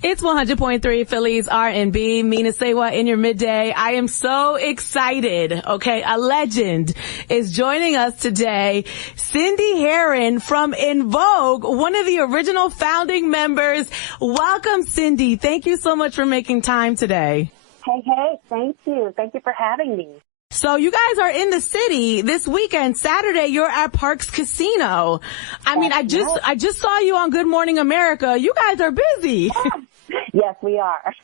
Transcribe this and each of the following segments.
It's 100.3 Philly's R&B. Mina, SayWhat in your midday. I am so excited. Okay, a legend is joining us today. Cindy Herron from En Vogue, one of the original founding members. Welcome, Cindy. Thank you so much for making time today. Hey, thank you. Thank you for having me. So you guys are in the city this weekend. Saturday, you're at Parks Casino. I just saw you on Good Morning America. You guys are busy. Yes, we are.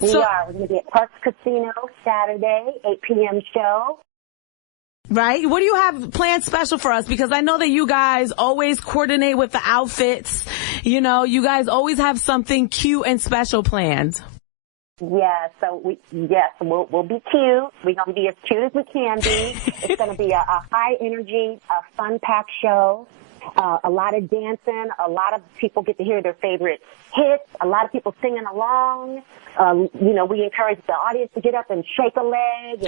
We are. We're going to be at Parks Casino Saturday, 8 p.m. show. Right. What do you have planned special for us? Because I know that you guys always coordinate with the outfits. You know, you guys always have something cute and special planned. Yeah, so we'll be cute. We're going to be as cute as we can be. It's going to be a high energy, a fun-packed show. A lot of dancing. A lot of people get to hear their favorite hits. A lot of people singing along. We encourage the audience to get up and shake a leg.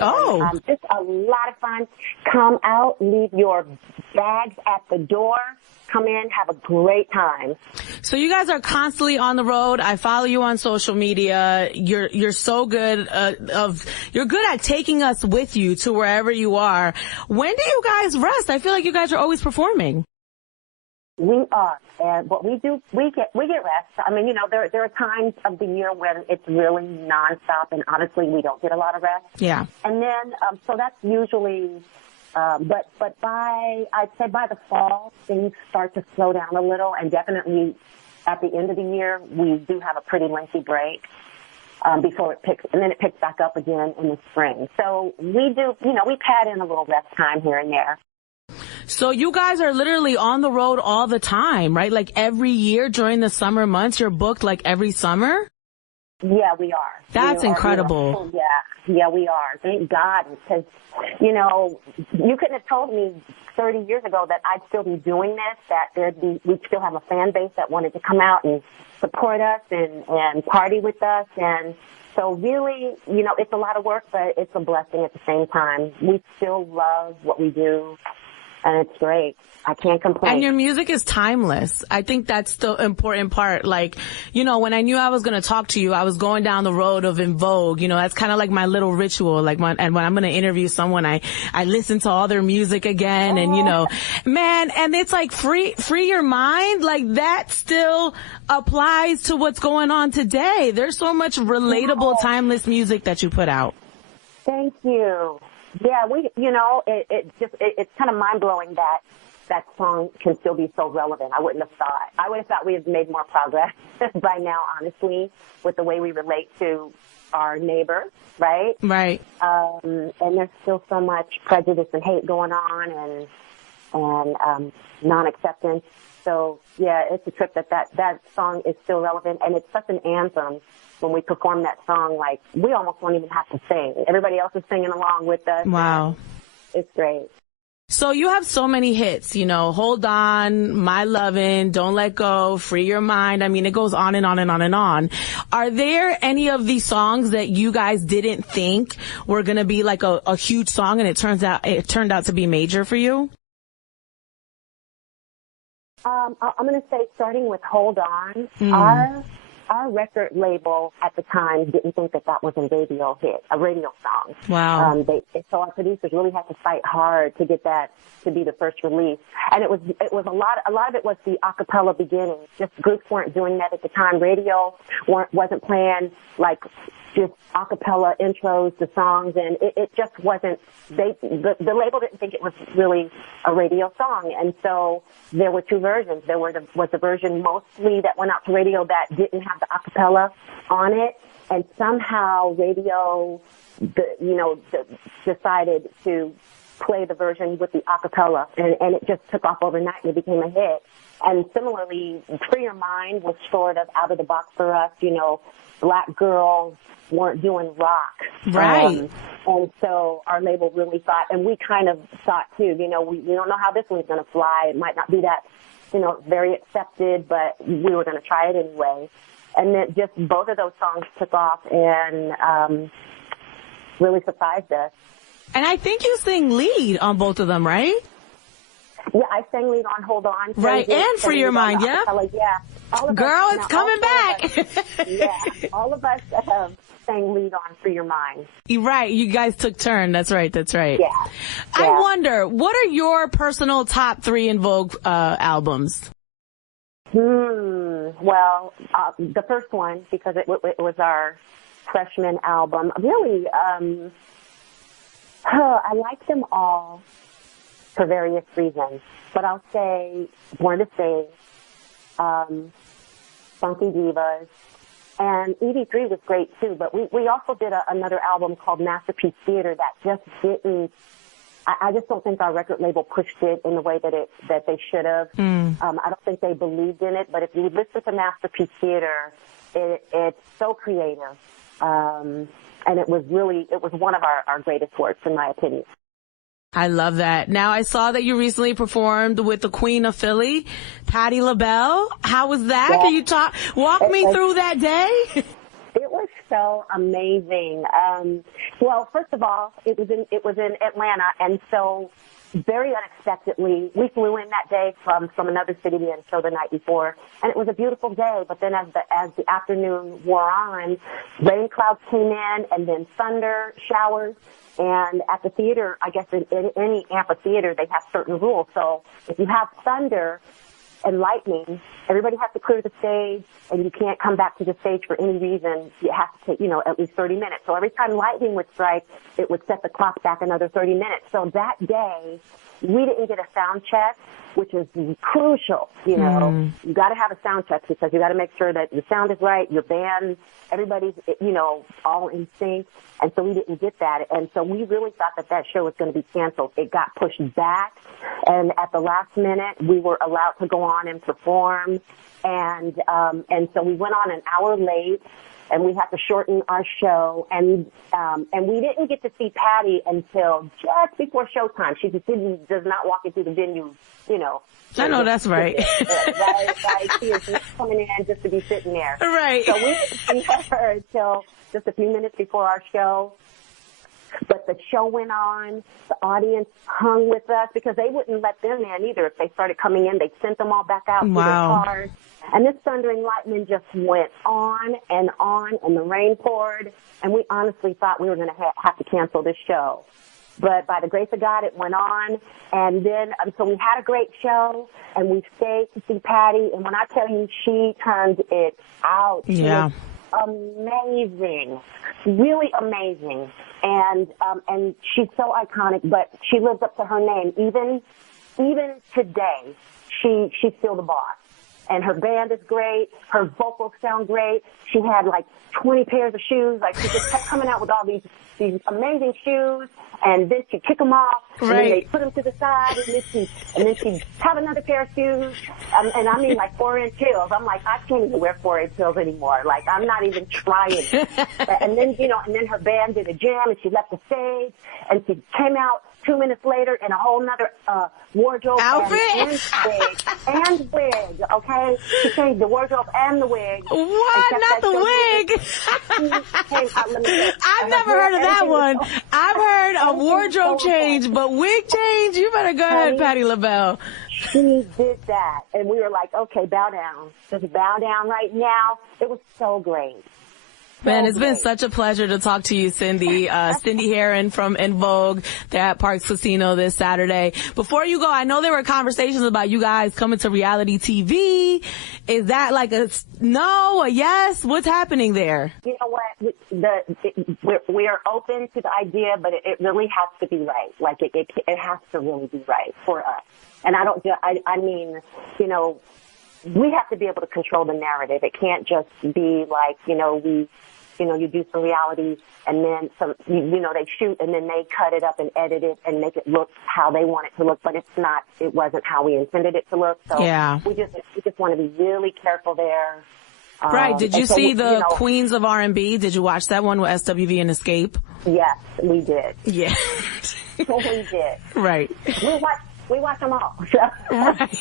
Just a lot of fun. Come out, leave your bags at the door. Come in, have a great time. So you guys are constantly on the road. I follow you on social media. You're so good you're good at taking us with you to wherever you are. When do you guys rest? I feel like you guys are always performing. We are, and what we do, we get rest. I mean, there are times of the year when it's really nonstop, and honestly, we don't get a lot of rest. Yeah. And then, so that's usually, but I'd say by the fall, things start to slow down a little, and definitely at the end of the year, we do have a pretty lengthy break before it picks back up again in the spring. So we do, we pad in a little rest time here and there. So you guys are literally on the road all the time, right? Like every year during the summer months, you're booked like every summer? Yeah, we are. That's incredible. Yeah, we are. Thank God, because, you couldn't have told me 30 years ago that I'd still be doing this, that we'd still have a fan base that wanted to come out and support us and party with us. And so really, it's a lot of work, but it's a blessing at the same time. We still love what we do. And it's great. I can't complain. And your music is timeless. I think that's the important part. Like, when I knew I was going to talk to you, I was going down the road of En Vogue. That's kind of like my little ritual. And when I'm going to interview someone, I listen to all their music again. And, man, and it's like free your mind. Like that still applies to what's going on today. There's so much relatable, timeless music that you put out. Thank you. Yeah, it's kind of mind-blowing that song can still be so relevant. I would have thought we had made more progress by now, honestly, with the way we relate to our neighbors, right? Right. And there's still so much prejudice and hate going on and non-acceptance. So, yeah, it's a trip that song is still relevant, and it's such an anthem. When we perform that song, like, we almost don't even have to sing. Everybody else is singing along with us. Wow. It's great. So you have so many hits, Hold On, My Lovin', Don't Let Go, Free Your Mind. I mean, it goes on and on and on and on. Are there any of these songs that you guys didn't think were going to be like a huge song and it turned out to be major for you? I'm going to say, starting with Hold On, our record label at the time didn't think that was a radio song. Wow. So our producers really had to fight hard to get that to be the first release. And it was a lot of it was the acapella beginning. Just groups weren't doing that at the time. Radio wasn't playing like just acapella intros to songs, and it just wasn't. The label didn't think it was really a radio song, and so there were two versions. There was the version mostly that went out to radio that didn't have the acapella on it, and somehow radio, decided to play the version with the acapella, and it just took off overnight and it became a hit. And similarly, Free Your Mind was sort of out of the box for us. Black girls weren't doing rock. Right. And so our label really thought, and we kind of thought too, we don't know how this one's going to fly. It might not be that, very accepted, but we were going to try it anyway. And then just both of those songs took off and really surprised us. And I think you sing lead on both of them, right? Yeah, I sang lead on Hold On. Right, and Free Your Mind, yeah? Yeah. Girl, it's coming back. Yeah, all of us sang lead on Free Your Mind. Right, you guys took turn. That's right. Yeah. I wonder, what are your personal top 3 En Vogue albums? Well, the first one, because it was our freshman album. Really, I like them all for various reasons, but I'll say Born to Save, Funky Divas, and ED3 was great too, but we also did another album called Masterpiece Theater that just didn't, I just don't think our record label pushed it in the way that they should have. I don't think they believed in it, but if you listen to Masterpiece Theater, it's so creative. And it was one of our greatest works, in my opinion. I love that. Now, I saw that you recently performed with the Queen of Philly, Patti LaBelle. How was that? Yeah. Can you walk me through that day? It was so amazing. Well, first of all, it was in Atlanta, and so very unexpectedly, we flew in that day from another city we had a show the night before, and it was a beautiful day. But then as the afternoon wore on, rain clouds came in, and then thunder, showers. And at the theater, I guess in any amphitheater, they have certain rules. So if you have thunder and lightning, everybody has to clear the stage, and you can't come back to the stage for any reason. You have to take, at least 30 minutes. So every time lightning would strike, it would set the clock back another 30 minutes. So that day, we didn't get a sound check, which is crucial. You got to have a sound check because you got to make sure that your sound is right, your band, everybody's, all in sync. And so we didn't get that. And so we really thought that show was going to be canceled. It got pushed back. And at the last minute, we were allowed to go on and perform. And so we went on an hour late, and we had to shorten our show. And we didn't get to see Patti until just before showtime. She does not walk into the venue, I know that's right. Right. She is just coming in just to be sitting there. Right. So we didn't see her until just a few minutes before our show. But the show went on. The audience hung with us because they wouldn't let them in either. If they started coming in, they sent them all back out to their cars. And this thundering lightning just went on, and the rain poured. And we honestly thought we were going to have to cancel this show. But by the grace of God, it went on. And then, so we had a great show, and we stayed to see Patti. And when I tell you, she turned it out. Yeah. Amazing, really amazing, and she's so iconic. But she lives up to her name. Even today, she's still the boss. And her band is great. Her vocals sound great. She had like 20 pairs of shoes. Like she just kept coming out with all these amazing shoes. And then she'd kick them off. And then they'd put them to the side. And then she'd have another pair of shoes. And I mean like 4-inch heels. I'm like, I can't even wear 4-inch heels anymore. Like I'm not even trying. And then, and then her band did a jam and she left the stage. And she came out 2 minutes later in a whole nother wardrobe and wig, okay? She changed the wardrobe and the wig. What? Not the wig? I've never heard of that one. I've heard a wardrobe change, but wig change? You better go ahead, Patti LaBelle. She did that, and we were like, okay, bow down. Just bow down right now. It was so great. Man, it's been such a pleasure to talk to you, Cindy. Cindy Herron from En Vogue. They're at Parks Casino this Saturday. Before you go, I know there were conversations about you guys coming to reality TV. Is that like a no, a yes? What's happening there? You know what? We are open to the idea, but it really has to be right. Like it has to really be right for us. And I mean, we have to be able to control the narrative. It can't just be like, you do some reality and then some, they shoot and then they cut it up and edit it and make it look how they want it to look, but it wasn't how we intended it to look. So we just want to be really careful there. Right. Did you see the Queens of R&B? Did you watch that one with SWV and Escape? Yes, we did. Yeah. We did. Right. We watch them all. So. Right.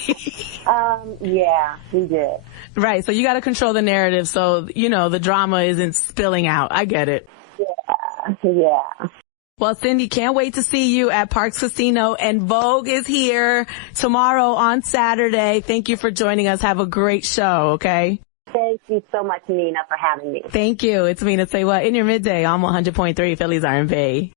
Yeah, we did. Right. So you got to control the narrative so, the drama isn't spilling out. I get it. Yeah. Well, Cindy, can't wait to see you at Parks Casino. En Vogue is here tomorrow on Saturday. Thank you for joining us. Have a great show, okay? Thank Thank you so much, Mina, for having me. Thank you. It's Mina, SayWhat in your midday. I'm 100.3 Philly's R&B.